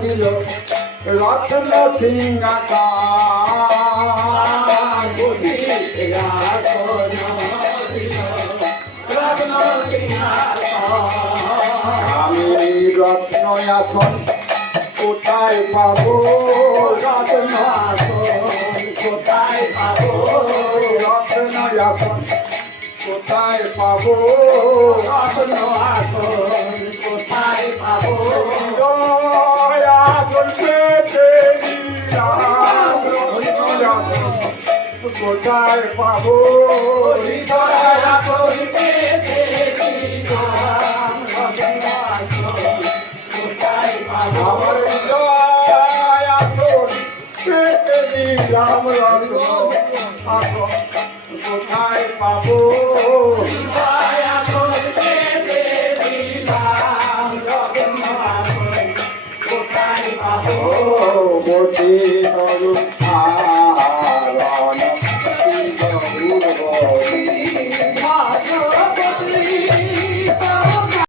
দিল রত্ন সিংহাকার বুঝিয়া কোন দিল রত্ন সিংহাকার আমি রত্ন আসন কোথায় পাবো রত্ন আসন কোথায় পাবো রত্ন আসন কোথায় পাবো রত্ন আসন কোথায় পাবো আসন পেতে কোথায় পাবো আসন পেতে কোথায় পাবো রাম রত্ন আসন কোথায় পাবো কোথায় পাবো